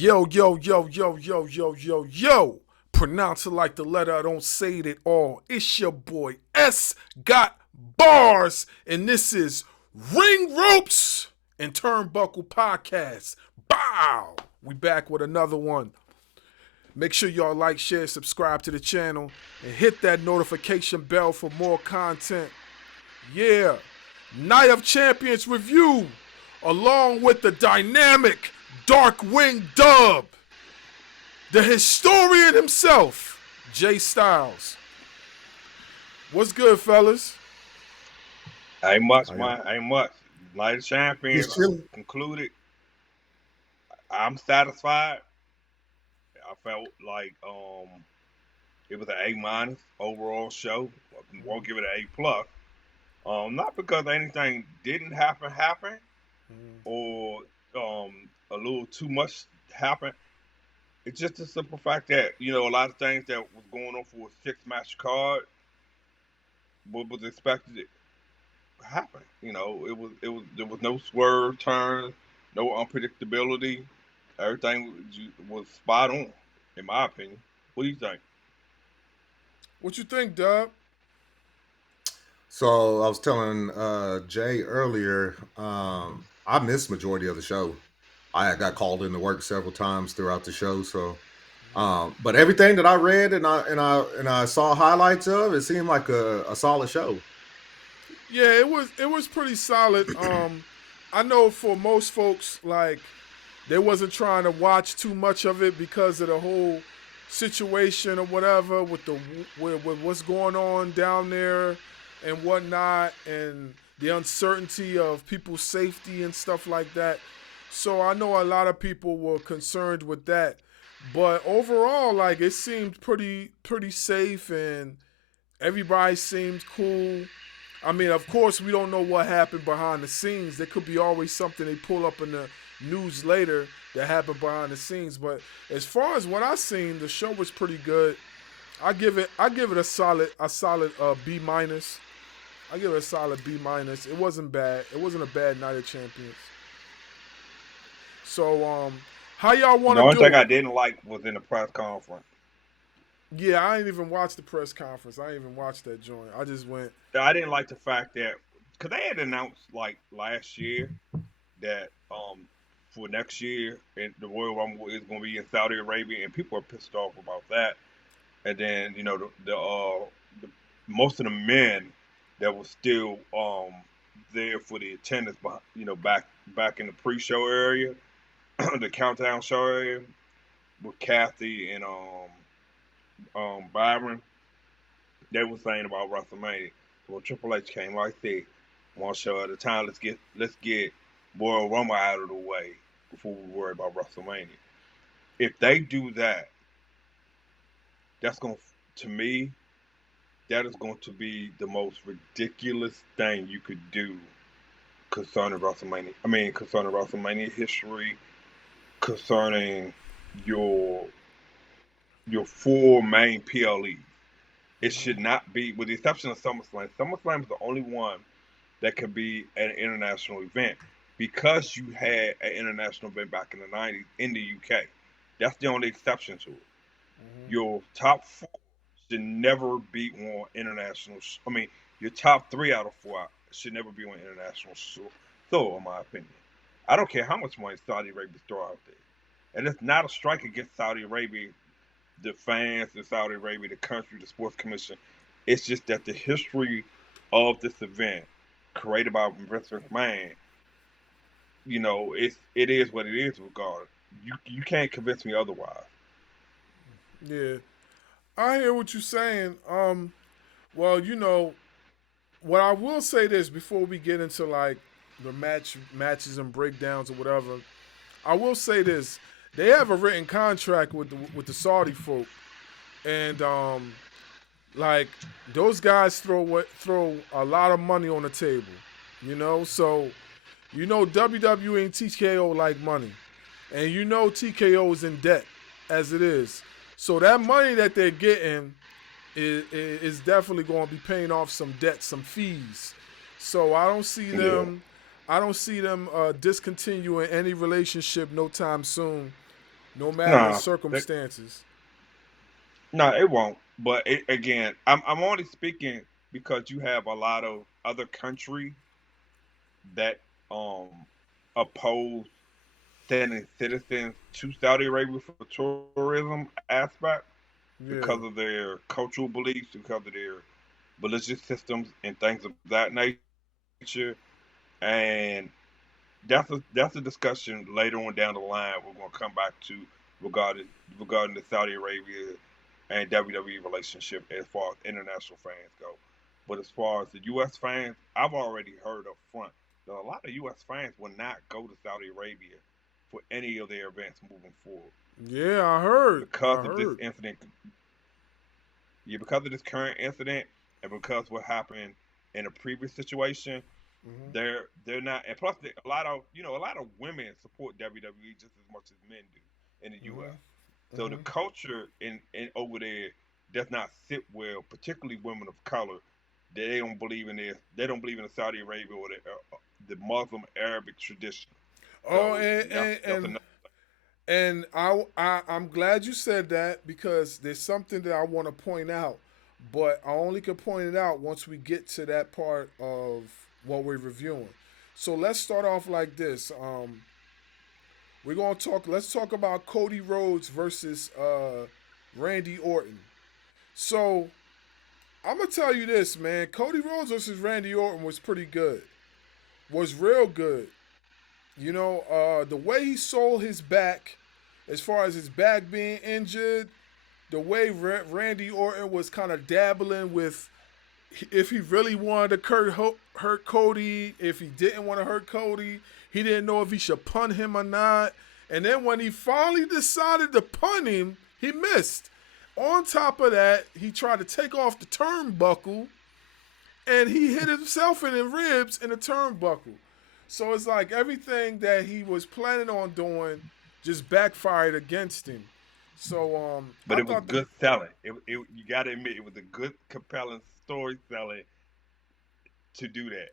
Yo, yo, yo, yo, yo, yo, yo, yo. Pronounce it like the letter, I don't say it at all. It's your boy S Got Bars, and this is Ring Ropes and Turnbuckle Podcast. Bow! We back with another one. Make sure y'all like, share, subscribe to the channel, and hit that notification bell for more content. Yeah, Night of Champions review, along with the dynamic Darkwing Dub, the historian himself, Jay Styles. What's good, fellas? Ain't much, man. Ain't much. Night of Champions He's chilling. concluded. I'm satisfied. I felt like it was an A- overall show. Won't give it an A+. Not because anything didn't happen or a little too much happened. It's just the simple fact that a lot of things that was going on for a 6-match card, what was expected to happen. There was no swerve turns, no unpredictability. Everything was spot on, in my opinion. What do you think? What you think, Dub? So I was telling Jay earlier, I missed majority of the show. I got called into work several times throughout the show. So, but everything that I read and I saw highlights of, it seemed like a solid show. Yeah, it was pretty solid. I know for most folks, like, they wasn't trying to watch too much of it because of the whole situation or whatever with what's going on down there and whatnot, and the uncertainty of people's safety and stuff like that. So I know a lot of people were concerned with that, but overall, like, it seemed pretty safe and everybody seemed cool. I mean, of course, we don't know what happened behind the scenes. There could be always something they pull up in the news later that happened behind the scenes. But as far as what I seen, the show was pretty good. I give it a solid B minus. I give it a solid B minus. It wasn't bad. It wasn't a bad Night of Champions. So, how y'all want The to only do thing I it? didn't like was in the press conference. Yeah, I ain't even watched the press conference. I ain't even watched that joint. I just went. I didn't like the fact that because they had announced like last year that for next year and the Royal Rumble is going to be in Saudi Arabia, and people are pissed off about that. And then the most of the men that were still there for the attendance, back in the pre-show area, the countdown show area with Kathy and Byron, they were saying about WrestleMania. So when Triple H came like this, one show at a time, let's get Royal Rumble out of the way before we worry about WrestleMania. If they do that, that's going to me, that is going to be the most ridiculous thing you could do concerning WrestleMania. I mean, concerning WrestleMania history, concerning your four main PLEs. It should not be, with the exception of SummerSlam. SummerSlam is the only one that could be an international event because you had an international event back in the 90s in the UK. That's the only exception to it. Your top four should never be on international. I mean, your top 3 out of 4 should never be on international show, in my opinion. I don't care how much money Saudi Arabia throw out there, and it's not a strike against Saudi Arabia, the fans in Saudi Arabia, the country, the sports commission. It's just that the history of this event, created by Vince McMahon, it is what it is. Regardless, you can't convince me otherwise. Yeah, I hear what you're saying. Well, what I will say this before we get into like the matches and breakdowns or whatever. I will say this: they have a written contract with the Saudi folk, and like, those guys throw a lot of money on the table, So WWE and TKO like money, and TKO is in debt as it is. So that money that they're getting is definitely going to be paying off some debt, some fees. So I don't see them. I don't see them discontinuing any relationship no time soon no matter the Nah, that, circumstances. no, it won't. But again, I'm only speaking because you have a lot of other countries that oppose sending citizens to Saudi Arabia for tourism aspect because Yeah. of their cultural beliefs, because of their religious systems and things of that nature. And that's a discussion later on down the line we're going to come back to regarding regarding the Saudi Arabia and WWE relationship as far as international fans go. But as far as the U.S. fans, I've already heard up front that a lot of U.S. fans will not go to Saudi Arabia for any of their events moving forward Yeah, I heard. because I of this heard. incident. Yeah, because of this current incident and because what happened in a previous situation, Hmm. they're not, and plus a lot of a lot of women support WWE just as much as men do in the U.S. Hmm. So the Hmm. culture in over there does not sit well, particularly women of color. They don't believe in this. They don't believe in the Saudi Arabia or the Muslim Arabic tradition. Oh, So that's another. and I'm glad you said that because there's something that I want to point out, but I only can point it out once we get to that part of what we're reviewing. So let's start off like this. We're gonna talk. Let's talk about Cody Rhodes versus Randy Orton. So I'm gonna tell you this, man. Cody Rhodes versus Randy Orton was pretty good. Was real good. The way he sold his back, as far as his back being injured, the way Randy Orton was kind of dabbling with if he really wanted to hurt Cody, if he didn't want to hurt Cody, he didn't know if he should punt him or not. And then when he finally decided to punt him, he missed. On top of that, he tried to take off the turnbuckle and he hit himself in the ribs in the turnbuckle. So it's like everything that he was planning on doing just backfired against him. So But I it was thought that good selling. You got to admit, it was a good, compelling story selling to do that.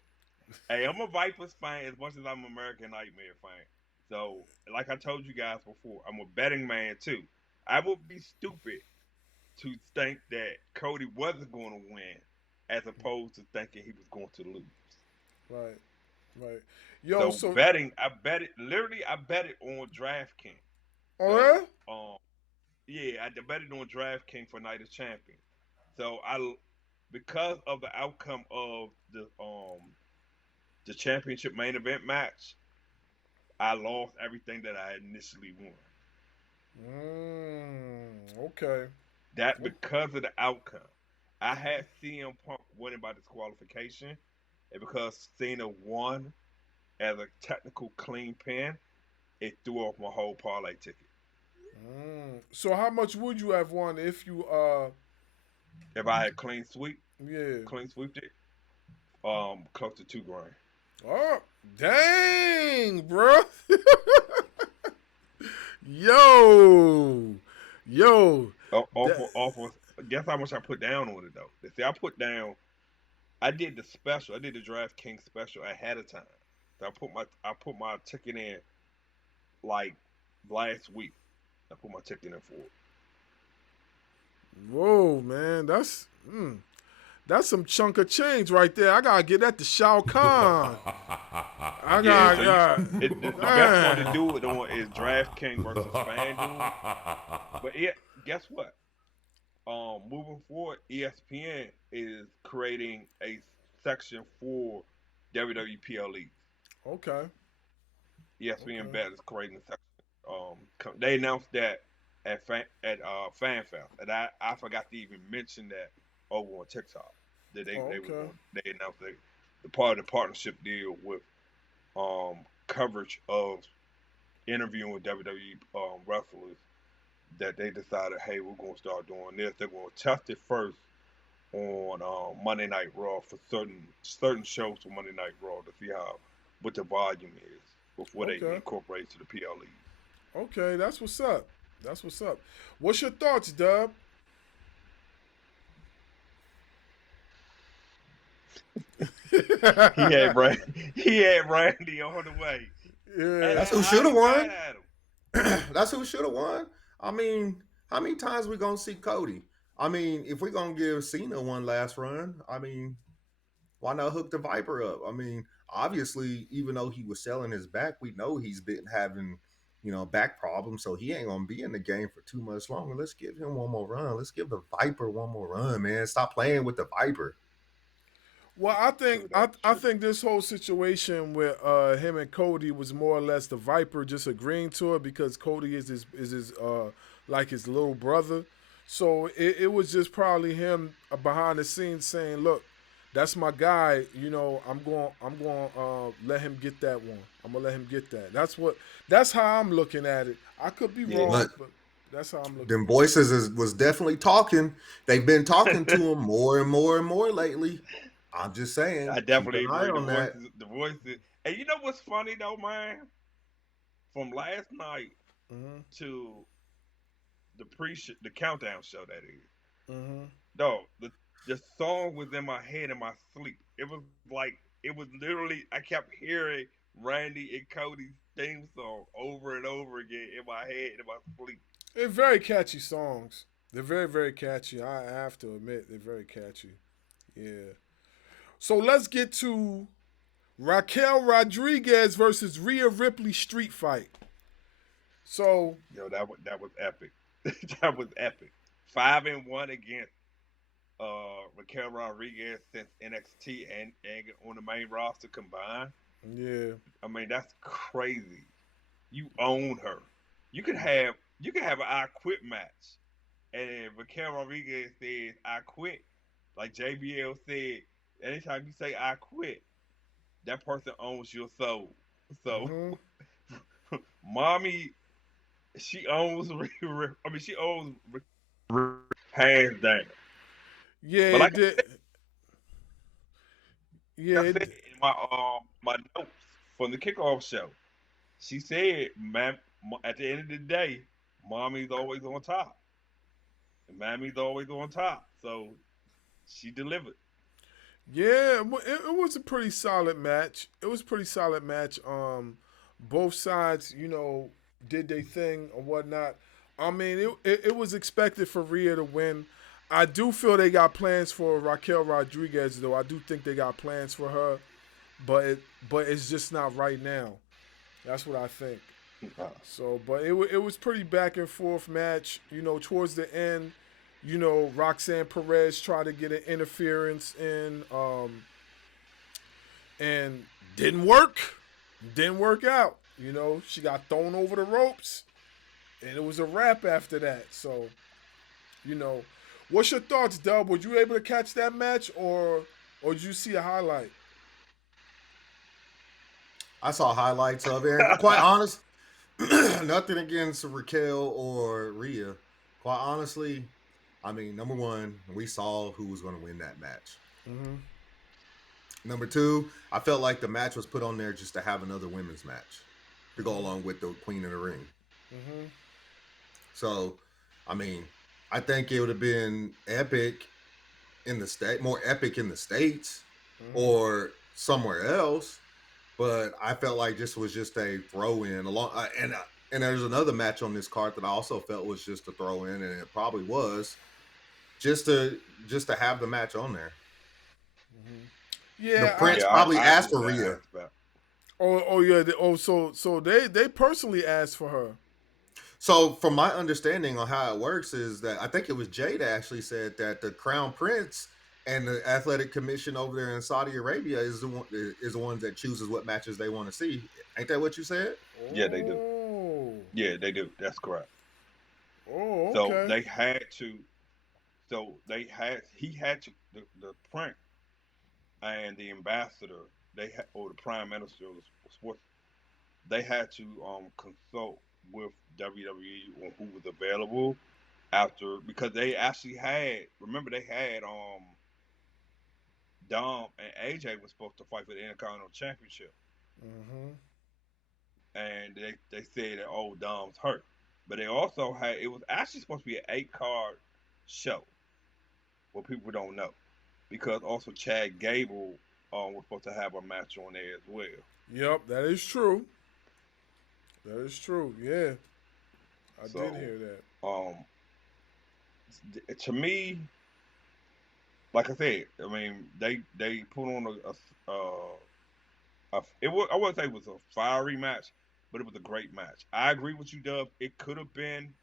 Hey, I'm a Vipers fan as much as I'm an American Nightmare fan. So, like I told you guys before, I'm a betting man too. I would be stupid to think that Cody wasn't going to win, as opposed to thinking he was going to lose. right, right. Yo, So so betting, I bet it. Literally, I bet it on DraftKings. oh So, yeah? yeah, I bet it on DraftKings for Night of Champions. So because of the outcome of the championship main event match, I lost everything that I initially won. Okay. That because of the outcome. I had CM Punk winning by disqualification, and because Cena won as a technical clean pin, it threw off my whole parlay ticket. So how much would you have won if you If I had yeah. clean sweeped it, close to 2 grand. Oh, dang, bro. Yo. Yo. That Off of, guess how much I put down on it though? See, I put down. I did the special. I did the DraftKings special ahead of time. So I put my ticket in like last week. I put my ticket in for it. whoa, man. That's some chunk of change right there. I gotta get that to Shao Kahn. I Yeah, so got the best one to man. do it on is DraftKings versus FanDuel. But guess what? Moving forward, ESPN is creating a section for WWE PLEs. Okay. ESPN Okay. Bet is creating a section. They announced that at FanFest, and I forgot to even mention that over on TikTok that Oh, they was okay. going. They announced the part of the partnership deal with coverage of interviewing WWE wrestlers that they decided, hey, we're going to start doing this. They're going to test it first on Monday Night Raw for certain shows for Monday Night Raw to see how what the volume is before they Okay. incorporate it to the PLEs. Okay. That's what's up. That's what's up. What's your thoughts, Dub? He had Randy, he had Randy on the way. And Yeah. That's who I should have ain't mad won. at him. That's who should have won. I mean, how many times we gonna see Cody? I mean, if we're gonna give Cena one last run, I mean, why not hook the Viper up? I mean, obviously, even though he was selling his back, we know he's been having, back problems, so he ain't gonna be in the game for too much longer. Let's give him one more run. Let's give the Viper one more run, man. Stop playing with the Viper. Well, I think True I, that. I True. think this whole situation with him and Cody was more or less the Viper just agreeing to it because Cody is his like his little brother. So it was just probably him behind the scenes saying, "Look, that's my guy. I'm going let him get that one. I'm gonna let him get that." That's how I'm looking at it. I could be Yeah. wrong, But but that's how I'm looking them at it. voices was definitely talking. They've been talking to him more and more and more lately. I'm just I saying, keep definitely an eye agree. on that. The voices. And you know what's funny though, man? From last night Mm-hmm. to the countdown show that is. Mm-hmm. No, the song was in my head in my sleep. It was literally I kept hearing Randy and Cody's theme song over and over again in my head in my sleep. They're very catchy songs. They're very, very catchy. I have to admit, they're very catchy. Yeah. So let's get to Raquel Rodriguez versus Rhea Ripley street fight. So, Yo, that was epic. That was epic. 5-1 against Raquel Rodriguez since NXT and on the main roster combined. yeah. I mean, that's crazy. You own her. You could have an I quit match, and Raquel Rodriguez says I quit. Like JBL said, anytime you say I quit, that person owns your soul. So, Mm-hmm. mommy, she owns. I mean, she owns hands down. Yeah, But it like did. Yeah, I said it, in my notes from the kickoff show, she said, "Man, at the end of the day, mommy's always on top, and mammy's always on top." So she delivered. yeah, it was a pretty solid match. It was a pretty solid match. Both sides, did their thing or whatnot. I mean, it was expected for Rhea to win. I do feel they got plans for Raquel Rodriguez, though. I do think they got plans for her, but it's just not right now. That's what I think. So, but it was pretty back and forth match. Towards the end, Roxanne Perez tried to get an interference in, and didn't work. Didn't work out. She got thrown over the ropes, and it was a wrap after that. So, you know, what's your thoughts, Dub? Were you able to catch that match, or did you see a highlight? I saw highlights of it. And quite honest, nothing against Raquel or Rhea. Quite honestly, I mean, number one, we saw who was going to win that match. Mm-hmm. Number two, I felt like the match was put on there just to have another women's match to go Mm-hmm. along with the Queen of the Ring. Mm-hmm. So, I mean, I think it would have been epic in the state, more epic in the States Mm-hmm. or somewhere else. But I felt like this was just a throw in along, and there's another match on this card that I also felt was just a throw in, and it probably was just to have the match on there. Mm-hmm. The Yeah. Prince Yeah, probably I agree asked with for that Rhea. aspect. Yeah. So they personally asked for her. So, from my understanding on how it works, is that I think it was Jade actually said that the Crown Prince and the Athletic Commission over there in Saudi Arabia is the ones that chooses what matches they want to see. Ain't that what you said? Yeah, they do. Oh. Yeah, they do. That's correct. Oh. So Okay. they had to. So he had to. The prince and the ambassador, or the prime minister of the sports, they had to consult with WWE on who was available after, because they actually had, remember they had Dom and AJ was supposed to fight for the Intercontinental Championship, Mm-hmm. and they said that, oh, Dom's hurt, but they also had, it was actually supposed to be an 8 card show. What people don't know, because also Chad Gable was supposed to have a match on there as well. Yep. That is true. That is true. Yeah. I did So, hear that. um, to me, like I said, I mean, they put on I wouldn't say it was a fiery match, but it was a great match. I agree with you, Dub. It could have been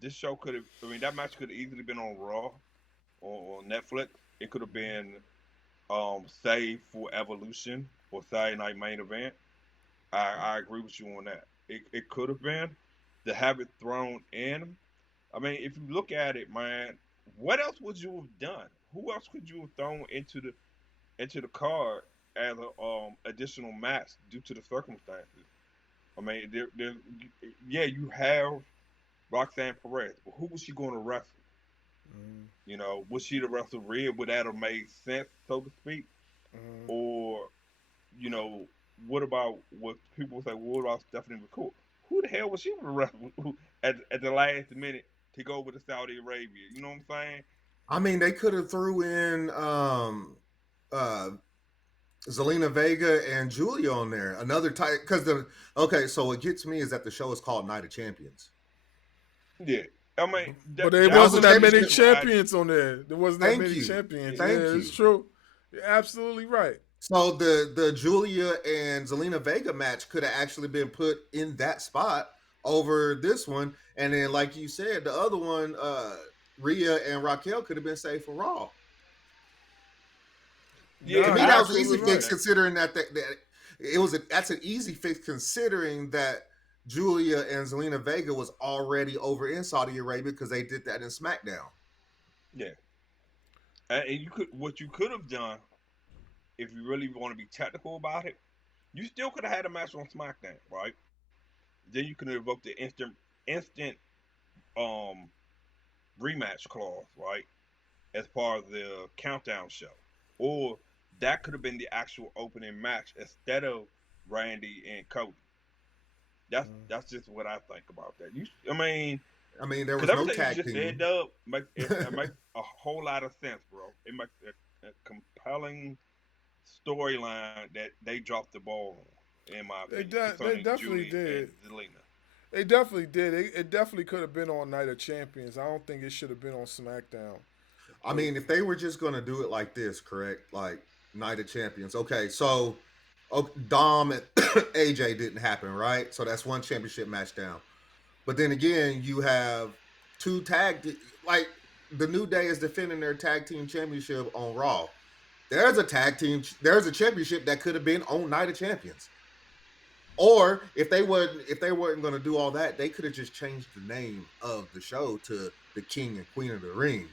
this show could have. I mean, that match could have easily been on Raw or on Netflix. It could have been saved for Evolution or Saturday Night Main Event. I agree with you on that. It could have been to have it thrown in. I mean, if you look at it, man, what else would you have done? Who else could you have thrown into the card as a additional match due to the circumstances? I mean, yeah, you have Roxanne Perez, but who was she going to wrestle? Mm-hmm. You know, was she the wrestle Red? Would that have made sense, so to speak? Mm-hmm. Or, you know, what about what people say? Well, what about Stephanie McCool? Who the hell was she going to wrestle at the last minute to go with the Saudi Arabia? You know what I'm saying? I mean, they could have threw in uh, Zelina Vega and Julia on there. Another type because so what gets me is that the show is called Night of Champions. Yeah. I mean, But there that was wasn't a that many championship. champions on there. There wasn't that Thank many you. champions. Yeah. Yeah, Thank it's you. true. You're absolutely right. So the Julia and Zelina Vega match could have actually been put in that spot over this one, and then like you said, the other one, Rhea and Raquel could have been saved for Raw. To Yeah, Nah, me, you're that I was an agree easy absolutely with you on fix right. that. considering that it was that's an easy fix considering that Julia and Zelina Vega was already over in Saudi Arabia because they did that in SmackDown. Yeah. And what you could have done if you really want to be technical about it, you still could have had a match on SmackDown, right? Then you can invoke the instant um rematch clause, right? As part of the countdown show. Or that could have been the actual opening match instead of Randy and Cody. That's just what I think about that. I mean, there because was no everything you tag just said, team. Dub, it makes a whole lot of sense, bro. It makes a compelling storyline that they dropped the ball on, in my opinion, They concerning definitely Julie and did. Zelina. They definitely did. It definitely could have been on Night of Champions. I don't think it should have been on SmackDown. I mean, if they were just going to do it like this, correct? Like Night of Champions. Okay, so Dom and AJ didn't happen, right? So that's one championship match down. But then again, you have two like the New Day is defending their tag team championship on Raw. There's a championship that could have been on Night of Champions. Or if they weren't going to do all that, they could have just changed the name of the show to the King and Queen of the Ring.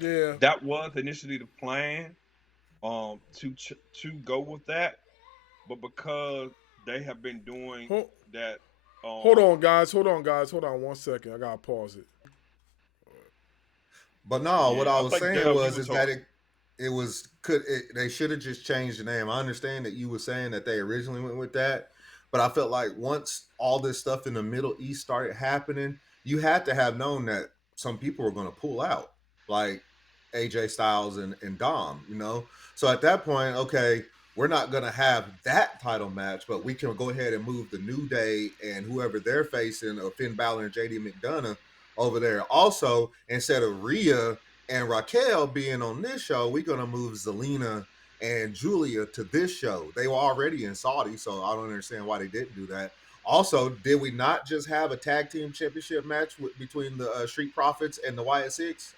Yeah. That was initially the plan, to go with that, but because they have been doing Hold, that, hold um, on, guys. Hold on, guys. Hold on 1 second. I gotta pause it. But no, what yeah, I I was think saying Dub, you was were is that talking. they should have just changed the name. I understand that you were saying that they originally went with that, but I felt like once all this stuff in the Middle East started happening, you had to have known that some people were going to pull out, like AJ Styles and Dom, you know. So at that point, okay, we're not going to have that title match, but we can go ahead and move the New Day and whoever they're facing, or Finn Balor and JD McDonough over there. Also, instead of Rhea and Raquel being on this show, we're gonna move Zelina and Julia to this show. They were already in Saudi, so I don't understand why they didn't do that. Also, did we not just have a tag team championship match between the Street Profits and the Wyatt Six?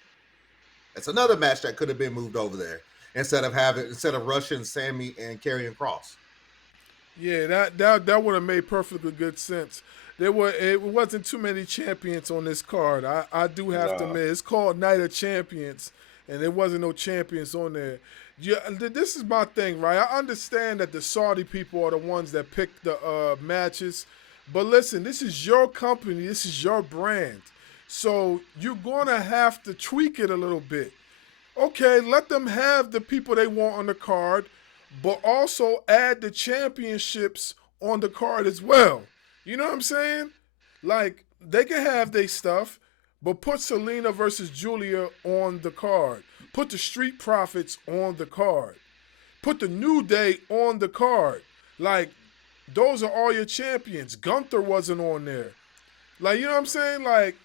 That's another match that could have been moved over there instead of Russian Sammy and Karrion Cross. Yeah, that would have made perfectly good sense. It wasn't too many champions on this card. I do have to Nah, admit it's called Night of Champions, and there wasn't no champions on there. Yeah, this is my thing, right? I understand that the Saudi people are the ones that pick the matches, but listen, this is your company, this is your brand, so you're gonna have to tweak it a little bit. Okay, let them have the people they want on the card, but also add the championships on the card as well. You know what I'm saying? Like, they can have their stuff, but put Selena versus Julia on the card. Put the Street Profits on the card. Put the New Day on the card. Like, those are all your champions. Gunther wasn't on there. Like, you know what I'm saying? Like,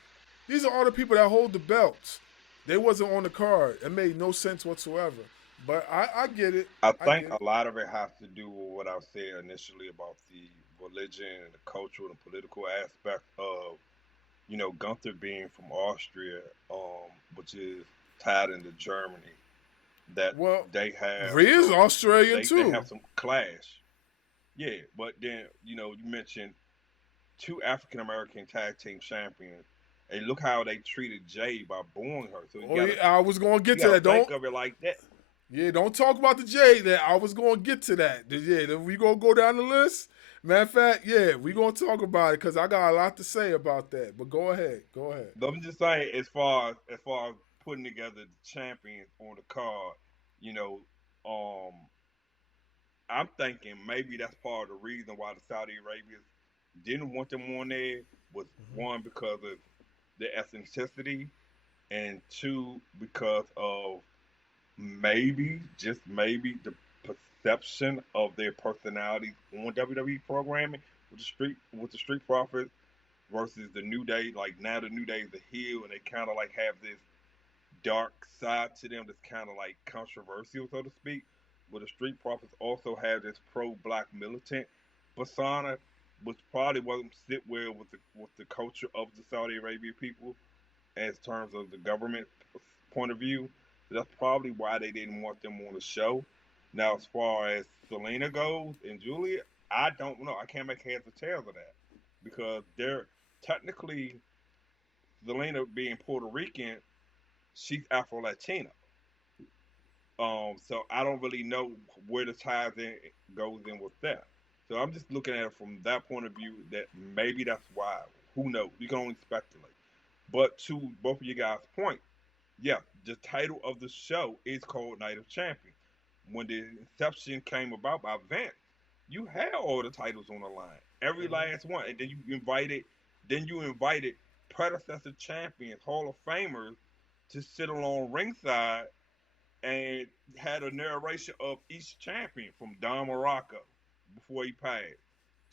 these are all the people that hold the belts. They wasn't on the card. It made no sense whatsoever. But I get it. I I think get it. a lot of it has to do with what I said initially about the religion and the cultural and political aspect of, Gunther being from Austria, which is tied into Germany, that Well, they have Rhea's some Australian they too. have some clash. Yeah, but then you mentioned two African American tag team champions. And look how they treated Jay by booing her. So you Oh gotta yeah, I was gonna get you to gotta that. think Don't of it like that. don't talk about the J. That I was gonna get to that. Yeah, then we gonna go down the list. Matter of fact, yeah, we gonna talk about it because I got a lot to say about that. But go ahead, go ahead. But I'm just saying, as far as putting together the champions on the card, you know, um, I'm thinking maybe that's part of the reason why the Saudi Arabians didn't want them on there was one because of the ethnicity, and two because of maybe just maybe the perception of their personalities on WWE programming with the Street Profits versus the New Day. Like now, the New Day is the heel, and they kind of like have this dark side to them that's kind of like controversial, so to speak. But the Street Profits also have this pro-black militant persona, which probably won't sit well with the culture of the Saudi Arabia people as terms of the government point of view. That's probably why they didn't want them on the show. Now, as far as Selena goes and Julia, I don't know. I can't make heads or tails of that because they're technically Selena being Puerto Rican, she's Afro Latina. So I don't really know where the ties in goes in with that. So I'm just looking at it from that point of view that maybe that's why. Who knows? You can only speculate. But to both of you guys' point, yeah, the title of the show is called Night of Champions. When the inception came about by Vince, you had all the titles on the line, every last one, and then you invited predecessor champions, Hall of Famers, to sit along ringside and had a narration of each champion from Don Morocco before he passed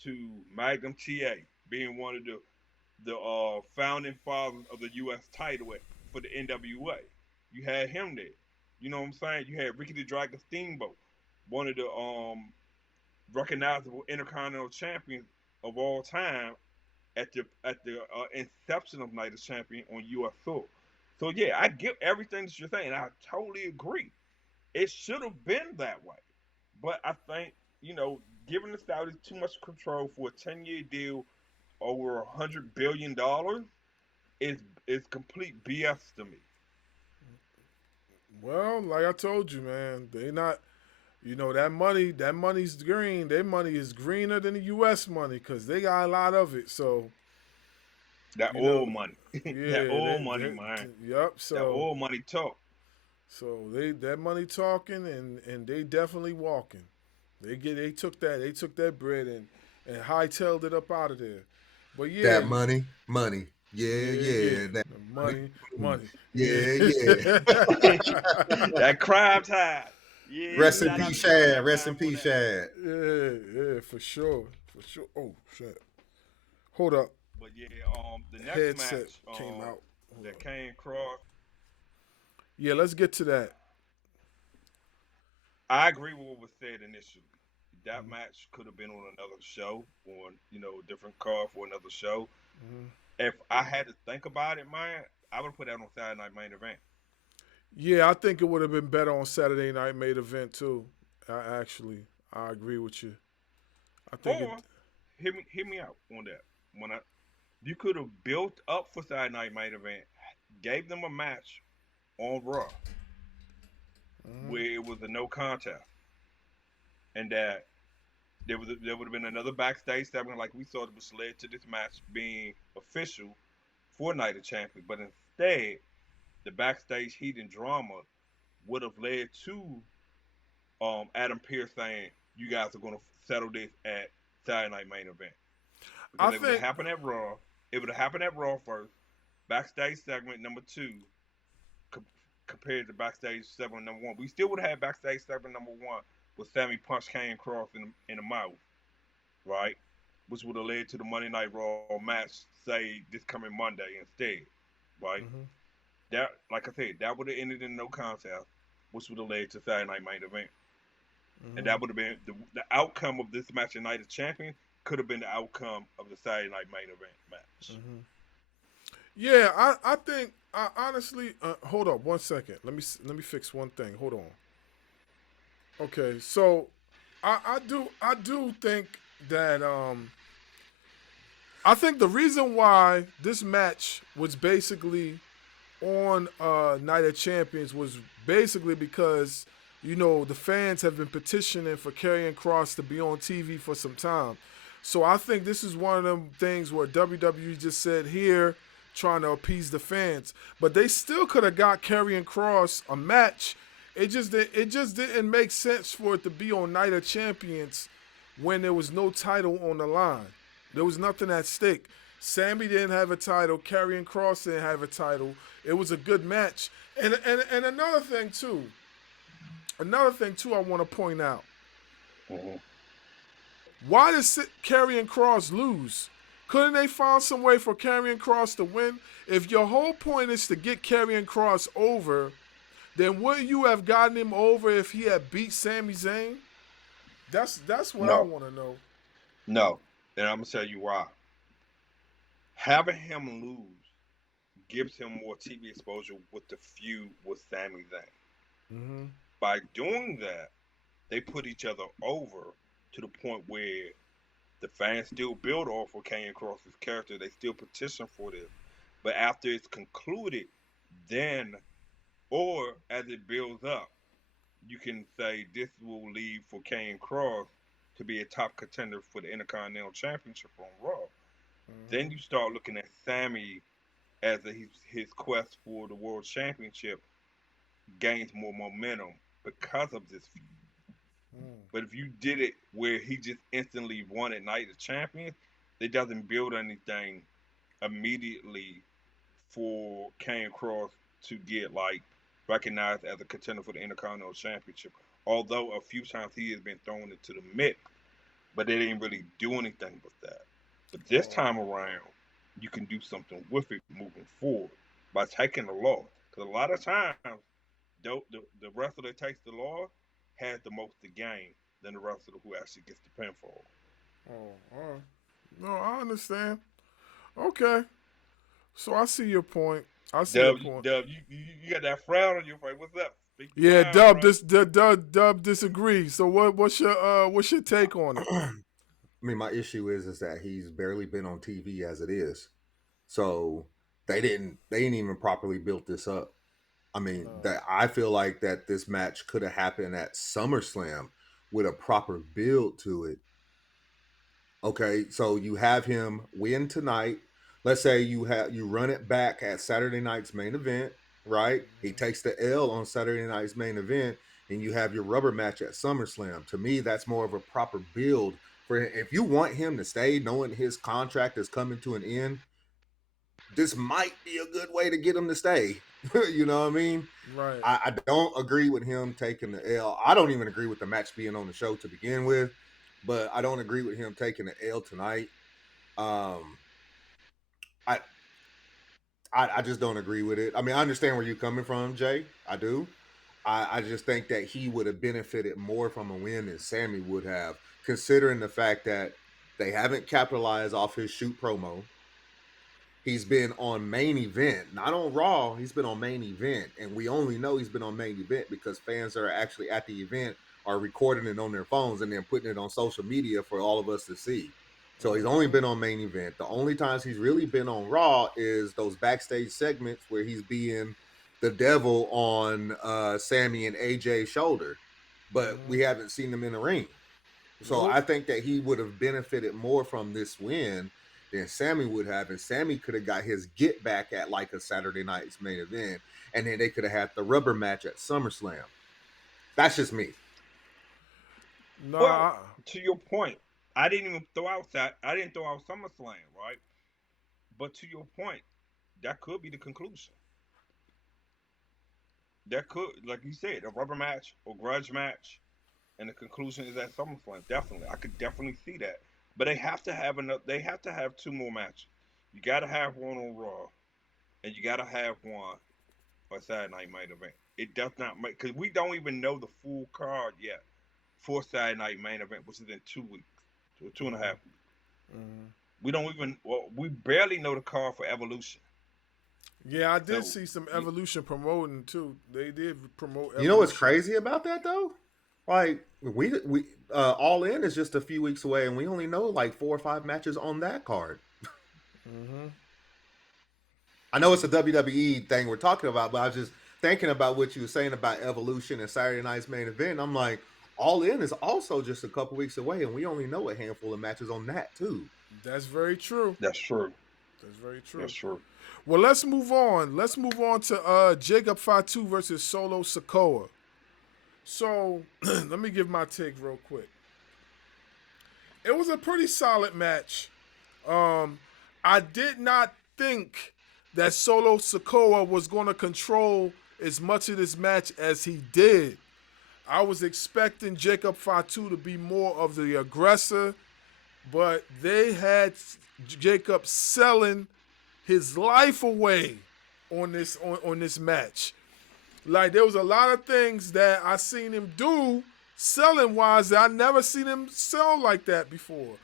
to Magnum TA being one of the founding fathers of the U.S. title for the NWA. You had him there. You know what I'm saying? You had Ricky the Dragon Steamboat, one of the recognizable Intercontinental champions of all time at the inception of Night of Champion on U.S. soil. So yeah, I get everything that you're saying. I totally agree. It should have been that way, but I think giving the Saudis too much control for a 10-year deal over $100 billion is complete BS to me. Well, like I told you, man, they not. You know that money's green. Their money is greener than the U.S. money because they got a lot of it. So That you oil know, money, that yeah, oil money, man, yep. that So oil money talk. they that money talking and they definitely walking. They took that bread and hightailed it up out of there. But yeah, That money. Yeah, yeah, yeah. That the money. money, yeah. Yeah, yeah. That crime time. Yeah, Rest in shout out peace, to Shad. crime Rest in time on peace, that one. Shad. Yeah, for sure, for sure. Oh shit! Hold up, But yeah, the next headset match came out. Hold that up. came across, Yeah, let's get to that. I agree with what was said initially. That match could have been on another show, on a different card for another show. Mhm. If I had to think about it, man, I would put that on Saturday Night Main Event. Yeah, I think it would have been better on Saturday Night Main Event too. I agree with you. I think it. Or hear me out on that. When you could have built up for Saturday Night Main Event, gave them a match on Raw Mhm. where it was a no contest, and that there would have been another backstage segment like we saw that was led to this match being official for Night of Champions. But instead, the backstage heat and drama would have led to Adam Pearce saying, "You guys are going to settle this at Saturday Night Main Event," I because it would have think. happened at Raw. It would have happened at Raw first. Backstage segment number two co- compared to backstage segment number one. We still would have had backstage segment number one with Sammy Punch Kane Cross in the mouth, right? which would have led to the Monday Night Raw match, say this coming Monday instead, right? Mm-hmm. That, like I said, that would have ended in no contest, which would have led to Saturday Night Main Event, and Mm-hmm. that would have been the outcome of this match in Night of Champions. Could have been the outcome of the Saturday Night Main Event match. Mm-hmm. Yeah, I think I honestly hold up 1 second. Let me fix one thing. Hold on. Okay, so I do think that I think the reason why this match was basically on Night of Champions was basically because the fans have been petitioning for Karrion Kross to be on TV for some time. So I think this is one of them things where WWE just said here, trying to appease the fans, but they still could have got Karrion Kross a match. It just didn't make sense for it to be on Night of Champions when there was no title on the line. There was nothing at stake. Sammy didn't have a title. Karrion Kross didn't have a title. It was a good match. And another thing too, I want to point out. Mm-hmm. Why did Karrion Kross lose? Couldn't they find some way for Karrion Kross to win? If your whole point is to get Karrion Kross over, then wouldn't you have gotten him over if he had beat Sami Zayn? That's what I No, want to know. no, and I'm gonna tell you why. Having him lose gives him more TV exposure with the feud with Sami Zayn. Mm-hmm. By doing that, they put each other over to the point where the fans still build off of Kane Cross's character. They still petition for this. But after it's concluded, then, or as it builds up, you can say this will lead for Kane Cross to be a top contender for the Intercontinental Championship on Raw. Mm-hmm. Then you start looking at Sammy as his quest for the World Championship gains more momentum because of this feud. Mm. But if you did it where he just instantly won at Night of Champions, it doesn't build anything immediately for Kane Cross to get like recognized as a contender for the Intercontinental Championship. Although a few times he has been thrown into the mix, but they didn't really do anything with that. But this Oh. time around, you can do something with it moving forward by taking the loss. Because a lot of times, the wrestler that takes the loss has the most to gain than the wrestler who actually gets the pinfall. Oh. All right. No, I understand. Okay. So I see your point. I see the point. You got that frown on your face. What's up? Speak your Yeah, mind, Dub. bro. Dub disagrees. So what's your take on it? I mean, my issue is that he's barely been on TV as it is. So they didn't even properly built this up. I mean, No. that I feel like that this match could have happened at SummerSlam with a proper build to it. Okay, so you have him win tonight. Let's say you run it back at Saturday night's main event, right? He takes the L on Saturday night's main event, and you have your rubber match at SummerSlam. To me, that's more of a proper build for him. If you want him to stay, knowing his contract is coming to an end, this might be a good way to get him to stay. You know what I mean? Right. I don't agree with him taking the L. I don't even agree with the match being on the show to begin with, but I don't agree with him taking the L tonight. Um, I, I just don't agree with it. I mean, I understand where you're coming from, Jay. I do. I just think that he would have benefited more from a win than Sammy would have, considering the fact that they haven't capitalized off his shoot promo. He's been on main event, not on Raw. He's been on main event, and we only know he's been on main event because fans that are actually at the event are recording it on their phones and then putting it on social media for all of us to see. So he's only Mm-hmm. been on main event. The only times he's really been on Raw is those backstage segments where he's being the devil on Sammy and AJ's shoulder, but Mm-hmm. we haven't seen him in the ring. So Nope. I think that he would have benefited more from this win than Sammy would have, and Sammy could have got his get back at like a Saturday night's main event, and then they could have had the rubber match at SummerSlam. That's just me. Well, Nah. to your point, I didn't even throw out that. I didn't throw out SummerSlam, right? But to your point, that could be the conclusion. That could, like you said, a rubber match or grudge match, and the conclusion is at SummerSlam. Definitely, I could definitely see that. But they have to have enough. They have to have two more matches. You got to have one on Raw, and you got to have one on Saturday Night Main Event. It does not make because we don't even know the full card yet for Saturday Night Main Event, which is in 2 weeks, two and a half weeks. Mm-hmm. We don't even. Well, we barely know the card for Evolution. Yeah, I did see some Evolution promoting too. They did promote Evolution. You know what's crazy about that though? Like we All In is just a few weeks away, and we only know like 4 or 5 matches on that card. Mm-hmm. I know it's a WWE thing we're talking about, but I was just thinking about what you were saying about Evolution and Saturday Night's Main Event. I'm like, All In is also just a couple weeks away, and we only know a handful of matches on that too. That's very true. That's true. That's very true. That's true. Well, let's move on. Let's move on to Jacob Fatu versus Solo Sikoa. So, let me give my take real quick. It was a pretty solid match. I did not think that Solo Sikoa was going to control as much of this match as he did. I was expecting Jacob Fatu to be more of the aggressor, but they had Jacob selling his life away on this match. Like, there was a lot of things that I seen him do selling wise that I never seen him sell like that before.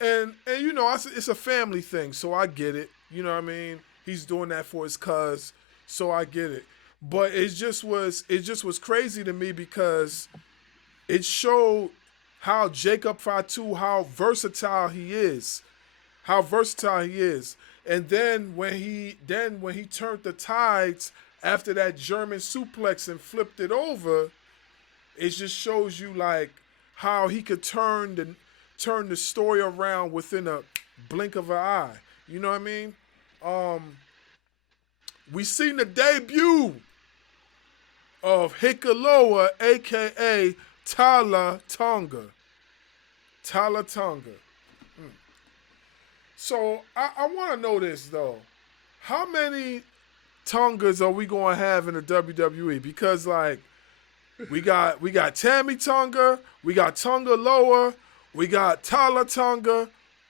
And you know, it's a family thing, so I get it. You know what I mean? He's doing that for his cuz, so I get it. But it just was crazy to me because it showed how Jacob Fatu, how versatile he is. And then when he turned the tides after that German suplex and flipped it over, it just shows you like how he could turn the story around within a blink of an eye. You know what I mean? We seen the debut of Hykaleo, aka Tala Tonga. Tala Tonga. So I want to know this though. How many Tongas are we going to have in the WWE? Because like we got Tammy Tonga, we got Tonga Loa, we got Tala Tonga.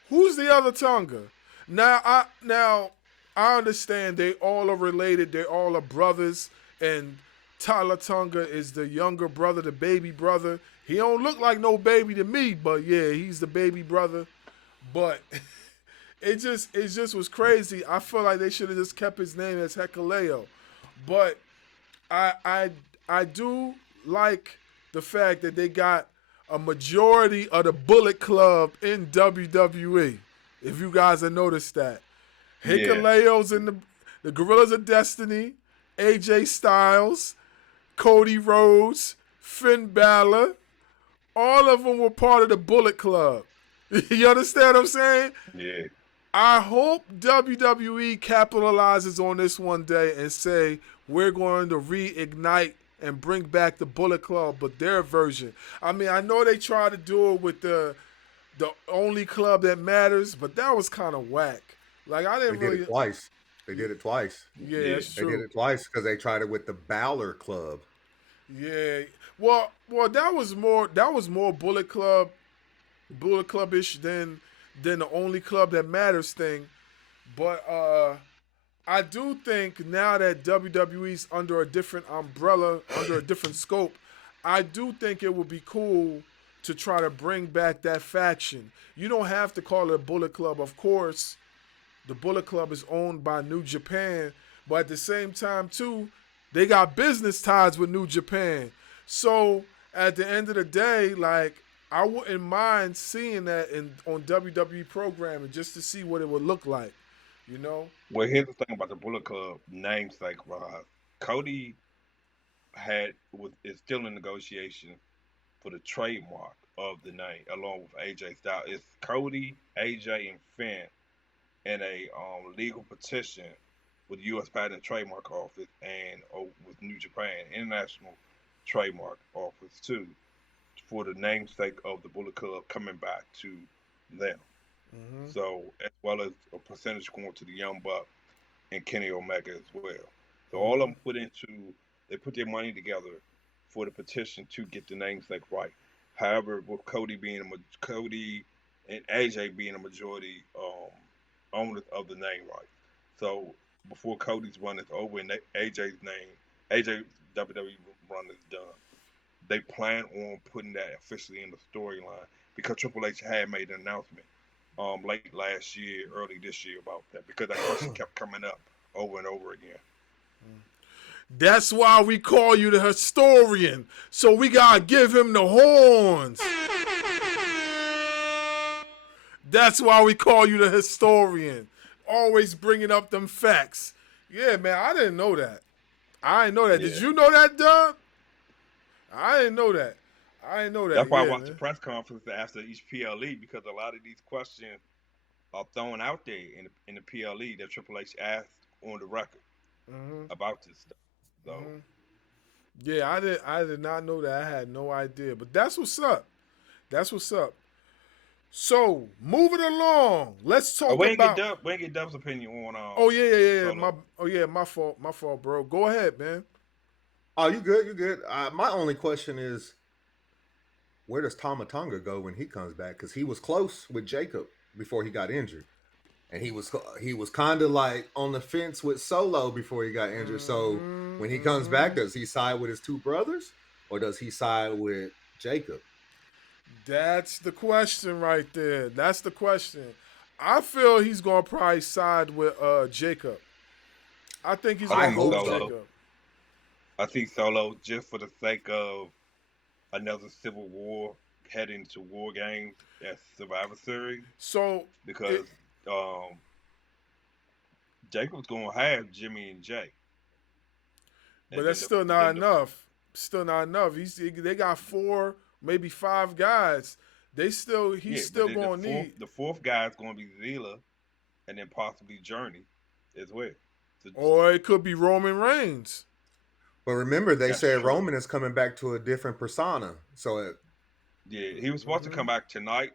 Who's the other Tonga? Now I understand they all are related. They all are brothers, and Tala Tonga is the younger brother, the baby brother. He don't look like no baby to me, but yeah, he's the baby brother. But it just was crazy. I feel like they should have just kept his name as Hykaleo. But I do like the fact that they got a majority of the Bullet Club in WWE. If you guys have noticed that. Hikaleo's in the Gorillas of Destiny, AJ Styles, Cody Rhodes, Finn Balor. All of them were part of the Bullet Club. You understand what I'm saying? Yeah. I hope WWE capitalizes on this one day and say we're going to reignite and bring back the Bullet Club, but their version. I mean, I know they tried to do it with the only club that matters, but that was kind of whack. Like I didn't really. Did it twice. They did it twice. Yeah, that's true. They did it twice because they tried it with the Balor Club. Yeah. Well, that was more Bullet Club-ish than the only club that matters thing. But I do think now that WWE's under a different umbrella, under a different scope, I do think it would be cool to try to bring back that faction. You don't have to call it a Bullet Club. Of course, the Bullet Club is owned by New Japan, but at the same time, too, they got business ties with New Japan. So at the end of the day, like, I wouldn't mind seeing that on WWE programming just to see what it would look like, you know? Well, here's the thing about the Bullet Club namesake. Cody is still in negotiation for the trademark of the name, along with AJ Styles. It's Cody, AJ, and Finn in a legal petition with the U.S. Patent and Trademark Office and with New Japan International Trademark Office too, for the namesake of the Bullet Club coming back to them. Mm-hmm. So as well as a percentage going to the Young Buck and Kenny Omega as well. So all of them put their money together for the petition to get the namesake right. However, with Cody and AJ being a majority owner of the name rights. So before Cody's run is over and AJ's WWE run is done, they plan on putting that officially in the storyline because Triple H had made an announcement late last year, early this year about that because that question kept coming up over and over again. That's why we call you the historian. So we gotta give him the horns. That's why we call you the historian. Always bringing up them facts. Yeah, man, I didn't know that. I didn't know that. Yeah. Did you know that, Dub? I didn't know that. I didn't know that. That's why I Yeah, watch the man. press conference after each PLE because a lot of these questions are thrown out there in the PLE that Triple H asked on the record about this stuff. So Yeah, I did not know that. I had no idea. But that's what's up. That's what's up. So, moving along. Let's talk about. we ain't get Dub's opinion on Oh yeah. Solo. My fault, bro. Go ahead, man. Oh, you good? You good? My only question is, where does Tama Tonga go when he comes back? Because he was close with Jacob before he got injured, and he was kind of like on the fence with Solo before he got injured. So when he comes back, does he side with his two brothers or does he side with Jacob? That's the question right there. That's the question. I feel he's gonna probably side with Jacob. I think he's I gonna go hope with so. Jacob. I think Solo just for the sake of another civil war heading to war games at Survivor Series So, it, because um, Jacob's gonna have Jimmy and Jay, but and that's still not enough. Still not enough. They got 4, maybe 5 guys. He's still gonna need. the fourth guy is gonna be Zila, and then possibly Journey as well. So, Or it could be Roman Reigns. But remember, they that's said true. Roman is coming back to a different persona. So Yeah, he was supposed to come back tonight,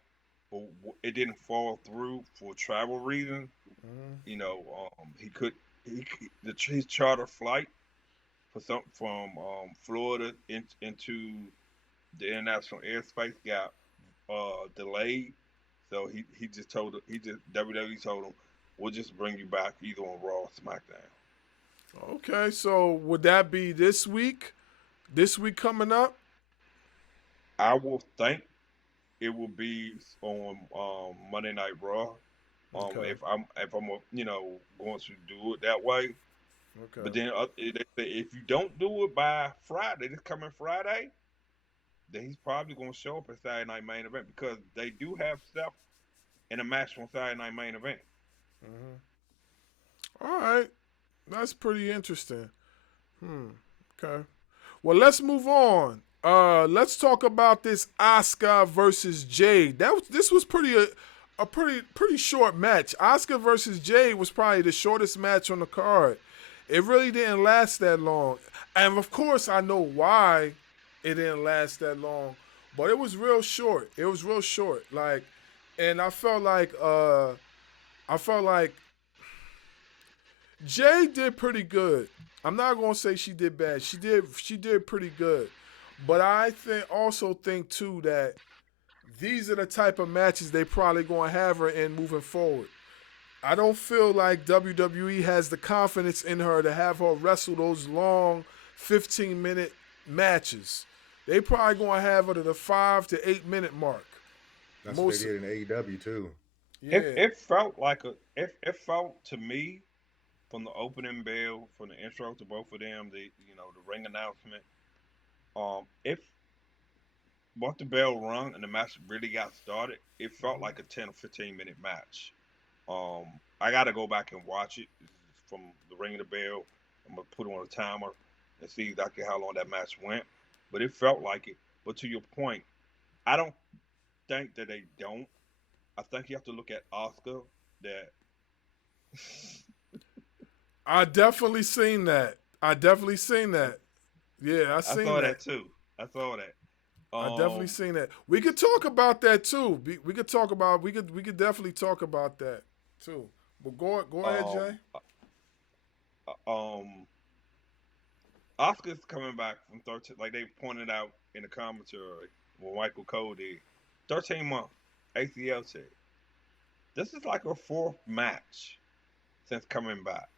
but it didn't fall through for travel reasons. You know, his charter flight from Florida into the international airspace got delayed. So WWE told him we'll just bring you back either on Raw or SmackDown. Okay, so would that be this week? This week coming up? I will think it will be on Monday Night Raw. Okay. If I'm going to do it that way. But Okay. then they say if you don't do it by Friday, this coming Friday, then he's probably going to show up at Saturday Night Main Event because they do have Seth in a match on Saturday Night Main Event. All right. That's pretty interesting. Okay. Well, let's move on. Let's talk about this Asuka versus Jade. This was a pretty short match. Asuka versus Jade was probably the shortest match on the card. It really didn't last that long, and of course I know why it didn't last that long. But it was real short. It was real short. Like, and I felt like Jay did pretty good. I'm not gonna say she did bad. She did pretty good. But I also think too that these are the type of matches they probably gonna have her in moving forward. I don't feel like WWE has the confidence in her to have her wrestle those long 15-minute matches. They probably gonna have her to the 5 to 8 minute mark. that's what they Most did in AEW too. yeah. It felt to me from the opening bell, from the intro to both of them, the ring announcement. If once the bell rung and the match really got started, it felt like a 10 or 15 minute match. I got to go back and watch it from the ring of the bell. I'm gonna put on a timer and see exactly how long that match went. But it felt like it. But to your point, I don't think that they don't. I think you have to look at Oscar. That I definitely seen that. I definitely seen that. Yeah, I I seen saw that that. too. I saw that. I definitely Um, seen that. We could talk about that too. We could definitely talk about that too. But go ahead, um, Jay. um, Oscar's coming back from 13, like they pointed out in the commentary with Michael Cody, 13 months. ACL tear. This is like her fourth match since coming back.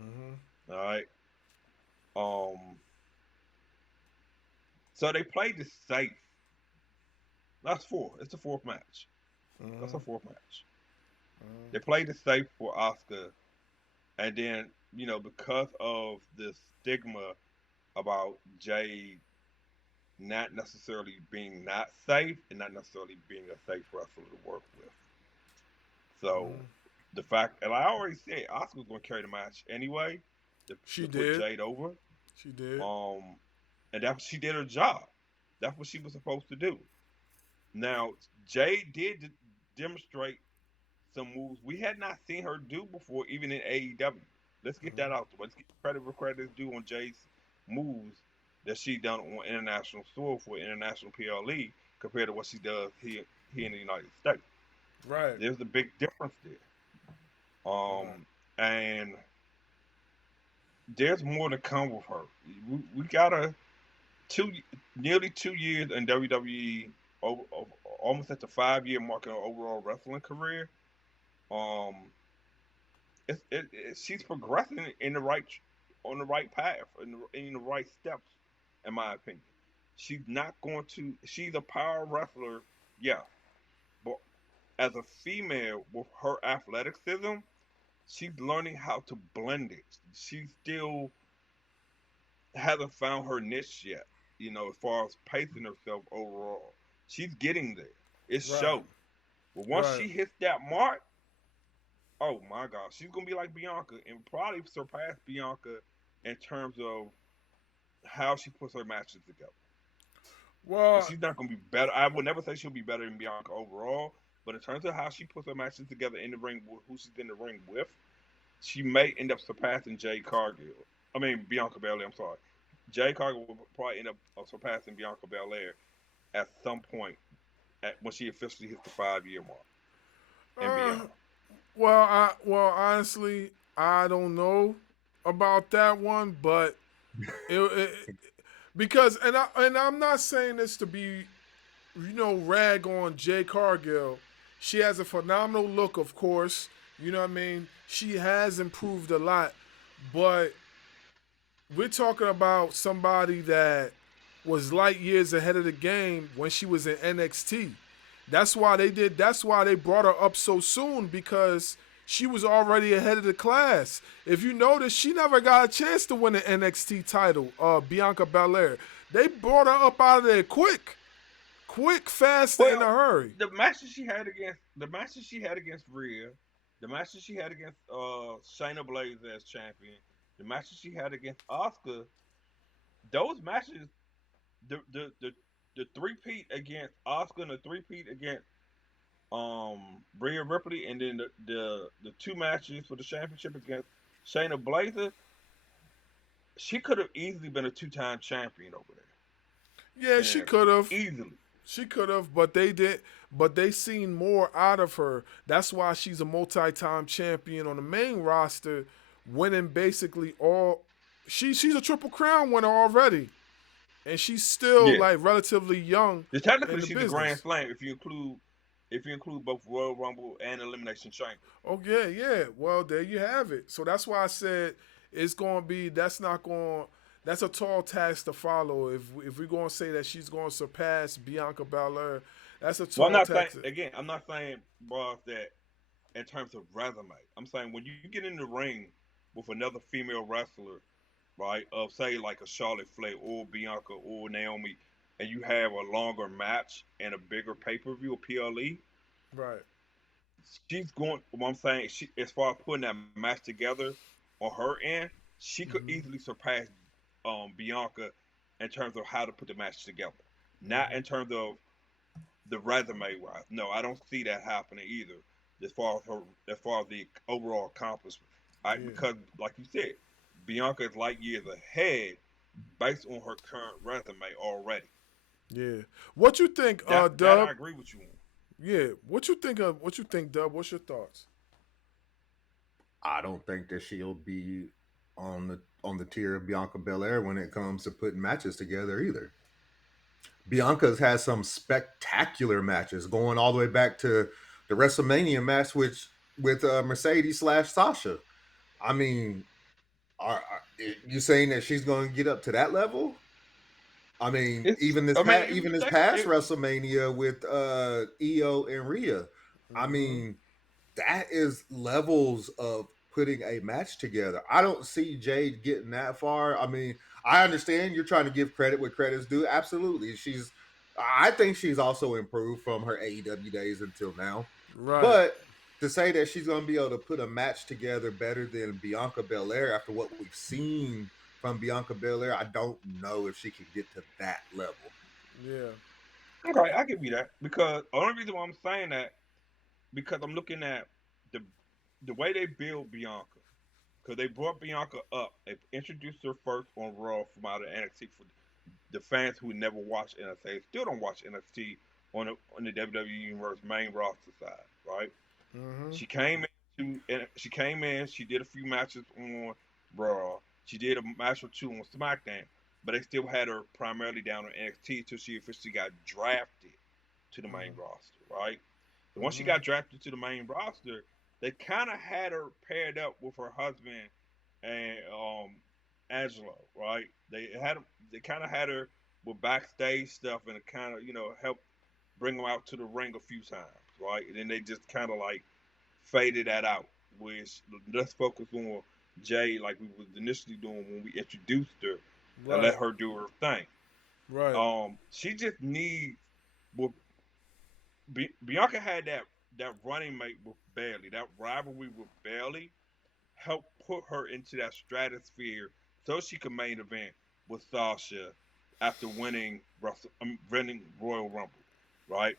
Mm-hmm. All right. Um. So they played this safe. That's four. It's the fourth match. That's Mm-hmm. a fourth match. Mm-hmm. They played it safe for Asuka, and then because of the stigma about Jade not necessarily being not safe and not necessarily being a safe wrestler to work with. So Mm-hmm. the fact, and I already said Asuka's going to carry the match anyway She to put did. Jade over. She did. Um, and that she did her job. That's what she was supposed to do. Now Jade did demonstrate some moves we had not seen her do before, even in AEW. Let's get Mm-hmm. that out. Let's get credit where credit is due on Jade's moves that she done on international soil for international PLE compared to what she does here in the United States. Right. There's a big difference there. Right. And there's more to come with her. We got a two nearly 2 years in WWE, almost at the 5 year mark in her overall wrestling career. Um, she's progressing in the right on the right path in the right steps, in my opinion. She's not going to. She's a power wrestler, yeah, but as a female with her athleticism, she's learning how to blend it. She still hasn't found her niche yet. As far as pacing herself overall, she's getting there. It Right. shows. But once Right. she hits that mark, oh my God, she's gonna be like Bianca and probably surpass Bianca in terms of how she puts her matches together. But Well, she's not gonna be better. I would never say she'll be better than Bianca overall. But in terms of how she puts her matches together in the ring, with who she's in the ring with, she may end up surpassing Jade Cargill. I mean Bianca Belair. I'm sorry, Jade Cargill will probably end up surpassing Bianca Belair at some point when she officially hits the 5 year mark and uh, beyond. honestly, I don't know about that one, but it because I'm not saying this to be rag on Jay Cargill. She has a phenomenal look, of course. You know what I mean? She has improved a lot, but we're talking about somebody that was light years ahead of the game when she was in NXT. That's why they brought her up so soon because she was already ahead of the class. If you notice, she never got a chance to win an NXT title, Bianca Belair. They brought her up out of there quick, fast, and in a Well, hurry. the matches she had against Rhea, the matches she had against Shayna Baszler as champion, the matches she had against Asuka, those matches, the the the the three peat against Asuka and the three peat against Rhea Ripley, and then the two matches for the championship against Shayna Baszler, she could have easily been a two-time champion over Yeah, there in she could NXT, have. easily. She could have, but they did. But they seen more out of her. That's why she's a multi-time champion on the main roster, winning basically all. She's a triple crown winner already, and she's still Yeah. like relatively young in Technically, the she's a Grand business. Slam if you include both Royal Rumble and Elimination Chamber. Oh yeah, yeah. Well, there you have it. So that's why I said it's gonna be. That's not going. That's a tall task to follow. If we're gonna say that she's gonna surpass Bianca Belair, that's a Well, I'm tall not saying task. again. I'm not saying, boss, that in terms of resume. I'm saying when you get in the ring with another female wrestler, right? Of say like a Charlotte Flair or Bianca or Naomi, and you have a longer match and a bigger pay per view or PLE, Right. she's going. What I'm saying, as far as putting that match together on her end, she could Mm-hmm. easily surpass Bianca in terms of how to put the match together. Not Mm-hmm. in terms of the resume wise. No, I don't see that happening either. As far as the overall accomplishment, Yeah. because like you said, Bianca is light years ahead based on her current resume already. Yeah. What you think, That I Dub? agree with you on. Yeah. What you think, Dub? What's your thoughts? I don't think that she'll be on the tier of Bianca Belair when it comes to putting matches together either. Bianca's has some spectacular matches, going all the way back to the WrestleMania match, which with Mercedes slash Sasha. I mean, are you saying that she's going to get up to that level? I mean, It's, I mean, you even this second past it. WrestleMania with Io and Rhea. I mean, that is levels of putting a match together. I don't see Jade getting that far. I mean, I understand you're trying to give credit where credit's due. Absolutely. I think she's also improved from her AEW days until now. Right. But to say that she's going to be able to put a match together better than Bianca Belair after what we've seen from Bianca Belair, I don't know if she can get to that level. Yeah. Okay, I give you that because the only reason why I'm saying that because I'm looking at the the way they build Bianca. Because they brought Bianca up, they introduced her first on Raw from out of NXT for the fans who never watched NXT, still don't watch NXT on the WWE Universe main roster side, right? Mm-hmm. She came she came in, she did a few matches on Raw, she did a match or two on SmackDown, but they still had her primarily down on NXT until she officially got drafted to the main roster, right? So once she Mm-hmm. got drafted to the main roster, they kind of had her paired up with her husband and Angelo, right? They kind of had her with backstage stuff and it kind of helped bring them out to the ring a few times, right? And then they just kind of like faded that out. Which let's focus on Jay like we was initially doing when we introduced her and Right. let her do her thing. Right. She just needs. Well, Bianca had that running mate with Bailey, that rivalry with Bailey helped put her into that stratosphere so she could main event with Sasha after winning Royal Rumble, right?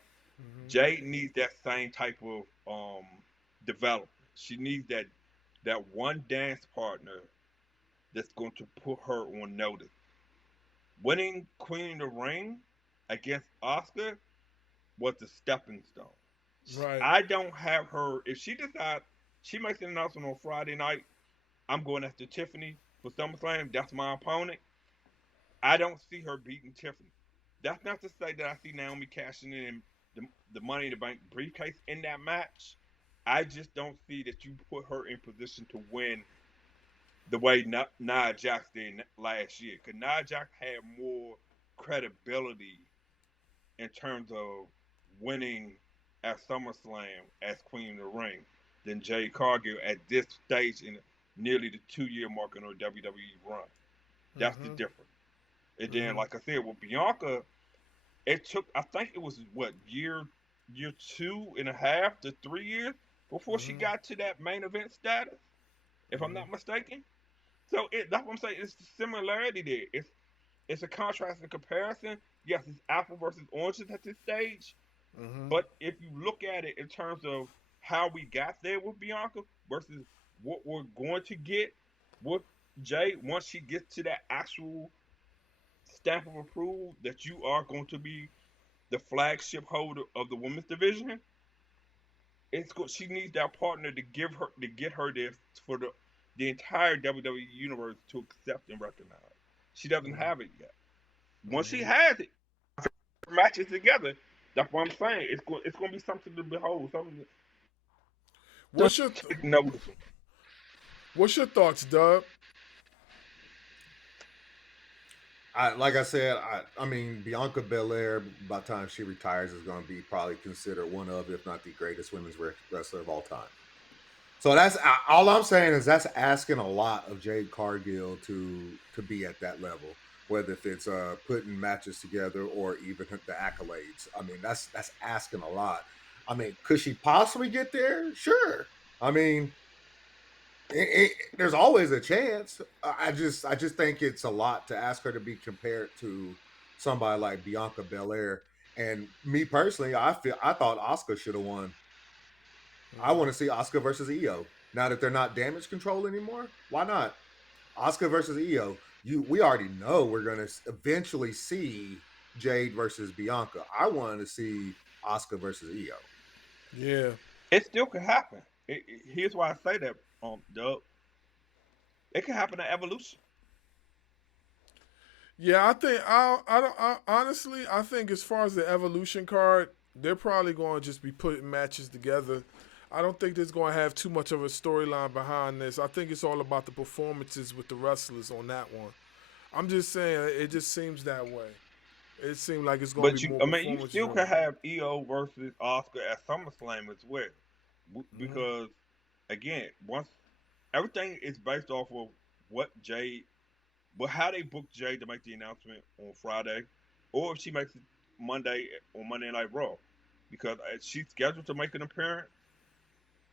Jade needs that same type of development. She needs that one dance partner that's going to put her on notice. Winning Queen of the Ring against Asuka was the stepping stone. Right. I don't have her. If she decides she makes an announcement on Friday night, I'm going after Tiffany for SummerSlam. That's my opponent. I don't see her beating Tiffany. That's not to say that I see Naomi cashing in the Money in the Bank briefcase in that match. I just don't see that you put her in position to win the way Nia Jax did last year. Because Nia Jax had more credibility in terms of winning at SummerSlam as Queen of the Ring than Jade Cargill at this stage in nearly the 2 year mark in her WWE run. That's the Mm-hmm. difference. And then, Mm-hmm. like I said, with Bianca, it took I think it was what year 2.5 to 3 years before she Mm-hmm. got to that main event status, if I'm Mm-hmm. not mistaken. So that's what I'm saying. It's the similarity there. It's a contrast and comparison. Yes, it's apple versus oranges at this stage. Mm-hmm. But if you look at it in terms of how we got there with Bianca versus what we're going to get with Jay once she gets to that actual stamp of approval that you are going to be the flagship holder of the women's division, she needs that partner to get her there for the entire WWE universe to accept and recognize. She doesn't have it yet. Once she Mm-hmm. has it, matches together. That's what I'm saying. It's going to be something to behold. Something to What's your take notice. What's your thoughts, Dub? Like I said, I mean Bianca Belair by the time she retires is going to be probably considered one of, if not the greatest women's wrestler of all time. So that's all I'm saying is that's asking a lot of Jade Cargill to be at that level. Whether if it's putting matches together or even the accolades. I mean that's asking a lot. I mean, could she possibly get there? Sure. I mean, there's always a chance. I just think it's a lot to ask her to be compared to somebody like Bianca Belair. And me personally, I thought Asuka should have won. I want to see Asuka versus Io. Now that they're not damage control anymore, why not? Asuka versus Io. We already know we're gonna eventually see Jade versus Bianca. I wanted to see Asuka versus Io. Yeah. It still could happen. Here's why I say that, Doug. It could happen in evolution. Yeah, I think honestly, I think as far as the Evolution card, they're probably going to just be putting matches together. I don't think there's going to have too much of a storyline behind this. I think it's all about the performances with the wrestlers on that one. I'm just saying, it just seems that way. It seems like it's going to But be more I mean, you performance still could driven. have EO versus Oscar at SummerSlam as well, Hmm. because again, once everything is based off of what Jade, but how they book Jade to make the announcement on Friday, or if she makes it Monday on Monday Night Raw, because she's scheduled to make an appearance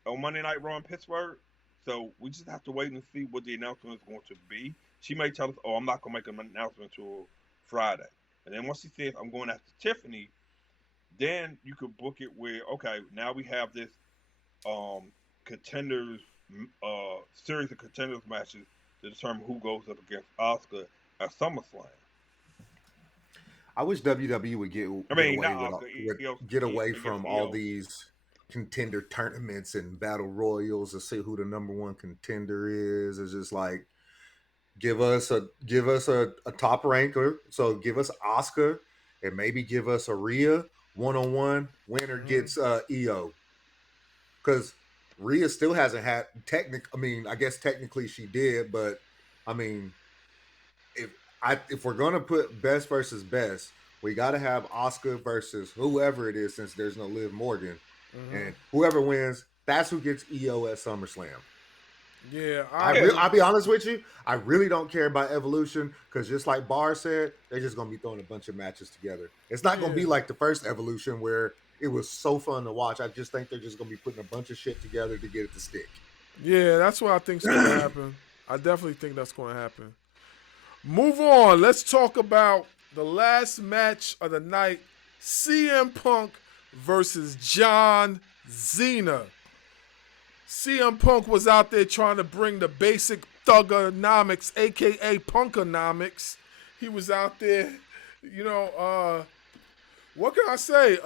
on Monday Night Raw in Pittsburgh. So we just have to wait and see what the announcement is going to be. She may tell us, "Oh, I'm not going to make an announcement until Friday," and then once she says, "I'm going after Tiffany," then you could book it where, okay, now we have this contenders series of contenders matches to determine who goes up against Asuka at SummerSlam. I wish WWE would I get mean, not away Asuka, get away against from all EO. these contender tournaments and battle royals to see who the number one contender is. It's just like give us a top ranker. So give us Oscar and maybe give us a Rhea one on one. Winner Hmm. gets EO because Rhea still hasn't had technic. I mean, I guess technically she did, but I mean, if if we're gonna put best versus best, we got to have Oscar versus whoever it is, since there's no Liv Morgan, Hmm. and whoever wins, that's who gets EO at SummerSlam. Yeah, I Yeah, agree. I'll be honest with you, I really don't care about Evolution because just like Barr said, they're just gonna be throwing a bunch of matches together. It's not gonna Yeah, be like the first Evolution where it was so fun to watch. I just think they're just gonna be putting a bunch of shit together to get it to stick. yeah, that's what I think's going to happen. I definitely think that's going to happen. Move on. Let's talk about the last match of the night: CM Punk versus John Cena. CM Punk was out there trying to bring the basic thugonomics, aka punkonomics. He was out there, you know, what can I say?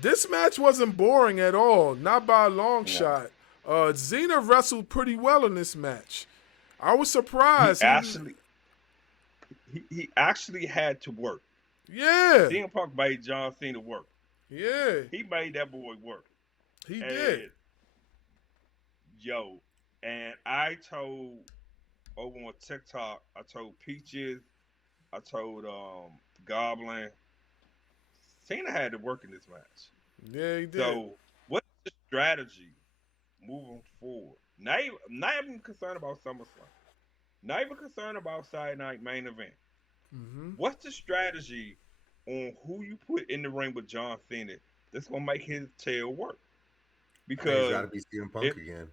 This match wasn't boring at all, not by a long no. shot. Cena wrestled pretty well in this match. I was He surprised. He was, actually he actually had to work. yeah, CM Punk made John Cena work. yeah, He made that boy work. he did. And yo, and I told over on TikTok, I told Peaches, I told Goblin, Cena had to work in this match. Yeah, he did. So what's the strategy moving forward? Not even concerned about SummerSlam. Not even concerned about Saturday Night Main Event. Hmm. What's the strategy on who you put in the ring with John Cena that's gonna make his tail work? I think it's got Because to be CM Punk it, again.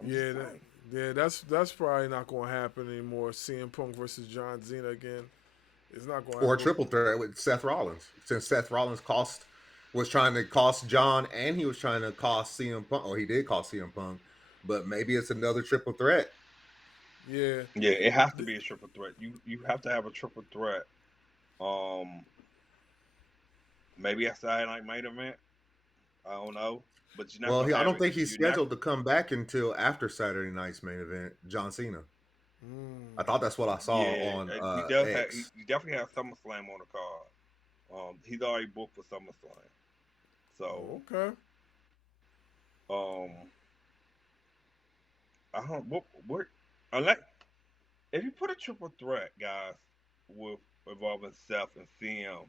I'm just Yeah, saying. yeah, that's probably not going to happen anymore. CM Punk versus John Cena again. It's not going to Or a happen. triple threat with Seth Rollins, since Seth Rollins was trying to cost John and he was trying to cost CM Punk, or he did cost CM Punk, but maybe it's another triple threat. Yeah, Yeah, it has to be a triple threat. You have to have a triple threat. Um, maybe a Saturday Night Main Event. I don't know, but you're not Well, gonna I have don't it. think he's You're not. scheduled to come back until after Saturday night's main event, John Cena. I thought that's what I saw Yeah, on he does have. X. He definitely has SummerSlam on the card. He's already booked for SummerSlam. So, okay. um, I don't what unless if you put a triple threat, guys, with involving Seth and CM,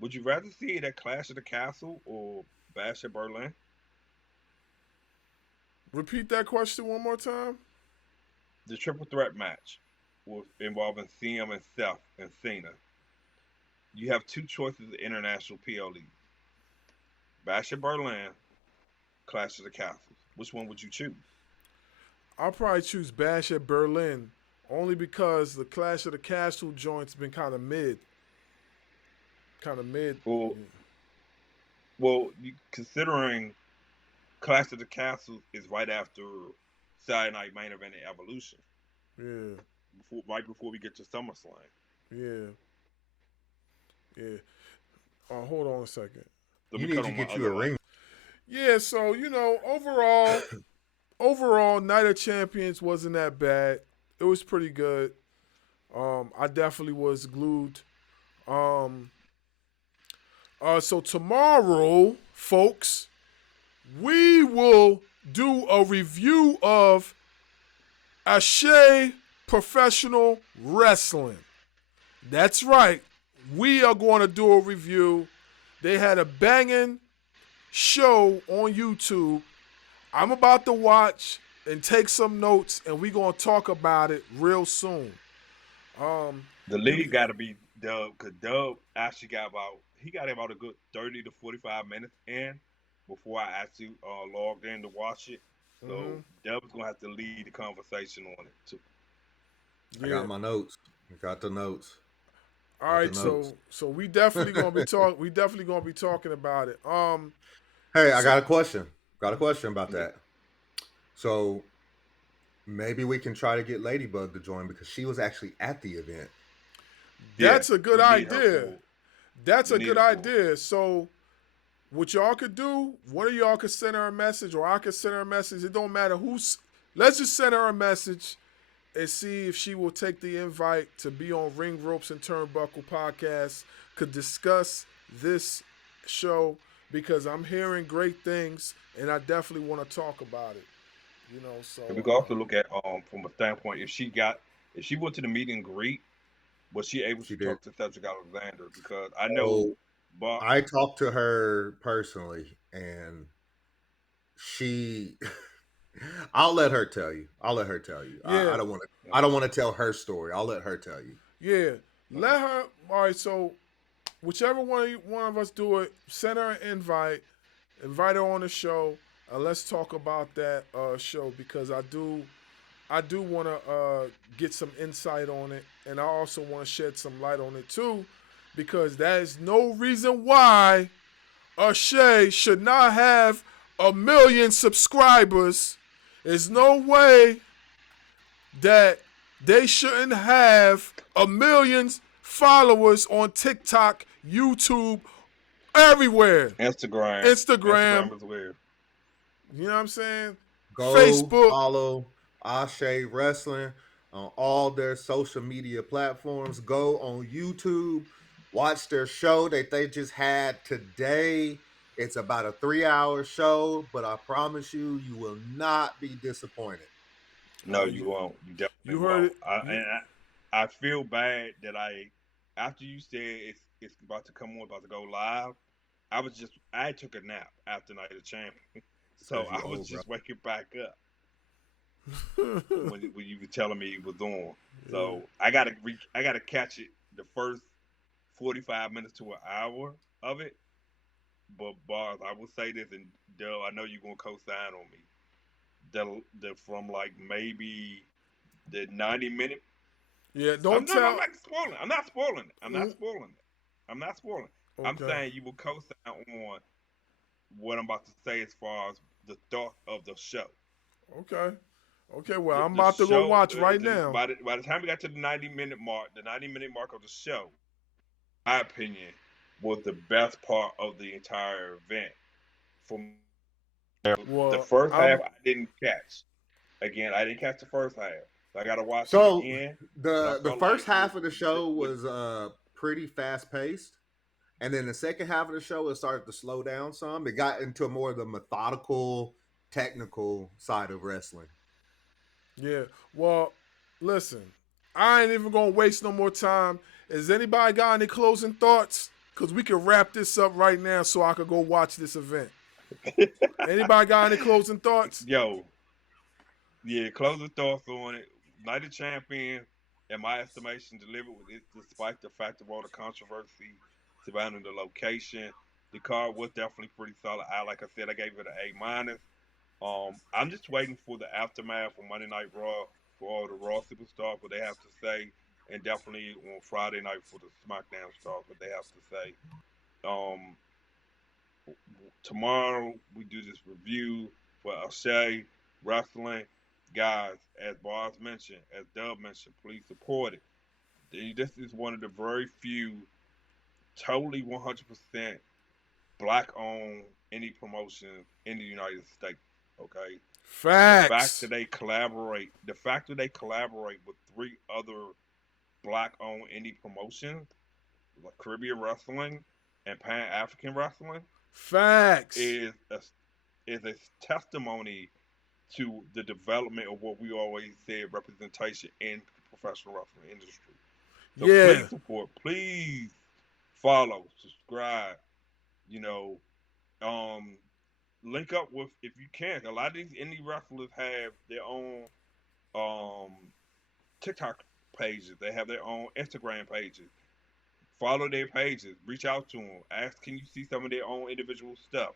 would you rather see it at Clash of the Castle or Bash at Berlin? Repeat that question one more time. The triple threat match with involving CM and Seth and Cena. You have two choices of international PLE: Bash at Berlin, Clash of the Castles. Which one would you choose? I'll probably choose Bash at Berlin, only because the Clash of the Castle joint's been kind of mid, kind of mid. Well, considering Clash of the Castles is right after Saturday Night Main Event and Evolution, Yeah, right before we get to SummerSlam. yeah, yeah. Hold on a second. Let You me need cut to on my get you a other light. ring. Yeah, so overall, Night of Champions wasn't that bad. pretty good. I definitely was glued. Um, so tomorrow, folks, we will do a review of Ashe Professional Wrestling. That's right. We are going to do a review. They had a banging show on YouTube. I'm about to watch and take some notes, and we're going to talk about it real soon. The league got to be Dub, because Dub actually got about a good 30 to 45 minutes in before I actually logged in to watch it. So Dub's gonna have to lead the conversation on it too. I Yeah. got my notes. Got the notes. All Got the right, notes. so we definitely gonna be talking. We definitely gonna be talking about it. Hey, I So got a question. Got a question about Yeah. that. So maybe we can try to get Ladybug to join because she was actually at the event. that's Yes, a good we need her idea. for. That's We a need good her for. idea. So what y'all could do, one of y'all could send her a message, or I could send her a message. It don't matter who's. Let's just send her a message and see if she will take the invite to be on Ring Ropes and Turnbuckle podcast. Could discuss this show because I'm hearing great things and I definitely want to talk about it. You know, so And we can also look at from a standpoint if she went to the meet and greet, was she able She to did. talk to Cedric Alexander? Because I know, So but I talked to her personally, and she. I'll let her tell you. I'll let her tell you. I yeah, don't want to. I okay, don't want to tell her story. I'll let her tell you. yeah. okay. Let her. All right. So whichever one of us do it, send her an invite her on the show, and let's talk about that show because I do want to get some insight on it, and I also want to shed some light on it too, because that is no reason why Ashe should not have 1 million subscribers. There's no way that they shouldn't have 1 million followers on TikTok, YouTube, everywhere. Instagram, Instagram as well. you know what I'm saying? Go Facebook. follow Ashe Wrestling on all their social media platforms. Go on YouTube. Watch their show that they just had today. It's about a 3-hour show, but I promise you, you will not be disappointed. No, you You, won't. You you definitely heard won't. it. I feel bad that after you said it's about to come on, about to go live. I took a nap after Night of Champions, It's so because you I was old, bro. just waking back up when you were telling me it was on. So I gotta catch it the first 45 minutes to an hour of it. But bars, I will say this, and Dell, I know you're gonna co-sign on me. The from like maybe the 90 minute. Yeah, don't I'm tell. not spoiling. I'm not spoiling it. I'm not spoiling it. I'm not spoiling. I'm Okay, saying you will co-sign on what I'm about to say as far as the thought of the show. okay, okay. Well, I'm The about to go show watch right now. by the time we got to the 90 minute mark, the 90 minute mark of the show, my opinion, was the best part of the entire event. From the Well, first half, I'm. I didn't catch. Again, I didn't catch the first half, so I got to watch it So again. But I the felt first like half of the show with was pretty fast paced, and then the second half of the show it started to slow down some. It got into more of the methodical, technical side of wrestling. Yeah. Well, listen. I ain't even gonna waste no more time. Has anybody got any closing thoughts? Cause we can wrap this up right now, so I could go watch this event. Anybody got any closing thoughts? yo, yeah, closing thoughts on it. Night of Champions, in my estimation, delivered with it despite the fact of all the controversy surrounding the location. The card was definitely pretty solid. Like I said, I gave it an A minus. I'm just waiting for the aftermath for Monday Night Raw for all the Raw superstars, what they have to say, and definitely on Friday night for the SmackDown stars, what they have to say. Um, Tomorrow we do this review for Ashe Wrestling. Guys, as Bars mentioned, as Dub mentioned, please support it. This is one of the very few totally 100% black owned indie promotions in the United States. Okay, The fact Facts. that they collaborate with 3 other black-owned indie promotions, like Caribbean wrestling and Pan African wrestling, Facts. is a is a testimony to the development of what we always said representation in the professional wrestling industry. So Yeah. please support, please follow, subscribe. You know, um, link up with if you can. A lot of these indie wrestlers have their own um, TikTok pages. They have their own Instagram pages. Follow their pages. Reach out to them. Ask, can you see some of their own individual stuff?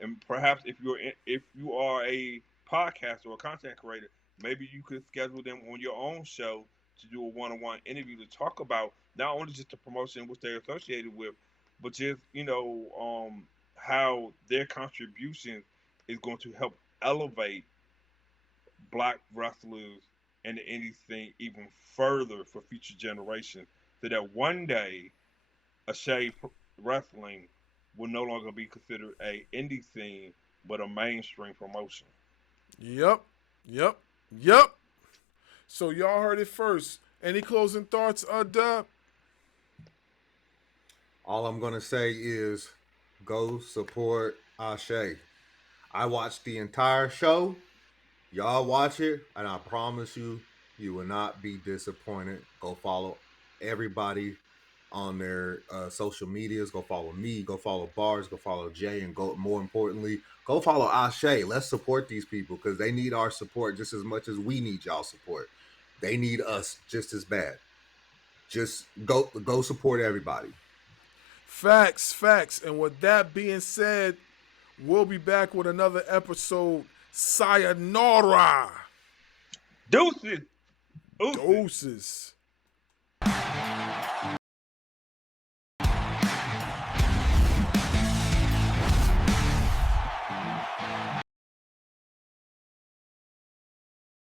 And perhaps if you are a podcaster or a content creator, maybe you could schedule them on your own show to do a one-on-one interview to talk about not only just the promotion which they're associated with, but just how their contribution is going to help elevate black wrestlers and the indie scene even further for future generations, so that one day a shade wrestling will no longer be considered a indie scene but a mainstream promotion. Yep. Yep. Yep. So y'all heard it first. Any closing thoughts, Dub? All I'm gonna say is go support Ashe. I watched the entire show. Y'all watch it, and I promise you, you will not be disappointed. Go follow everybody on their social medias. Go follow me. Go follow Bars. Go follow Jay, and go. More importantly, go follow Ashe. Let's support these people because they need our support just as much as we need y'all support. They need us just as bad. Just go support everybody. Facts, facts. And with that being said, we'll be back with another episode. Sayonara. Deuces! Ooses! Doses.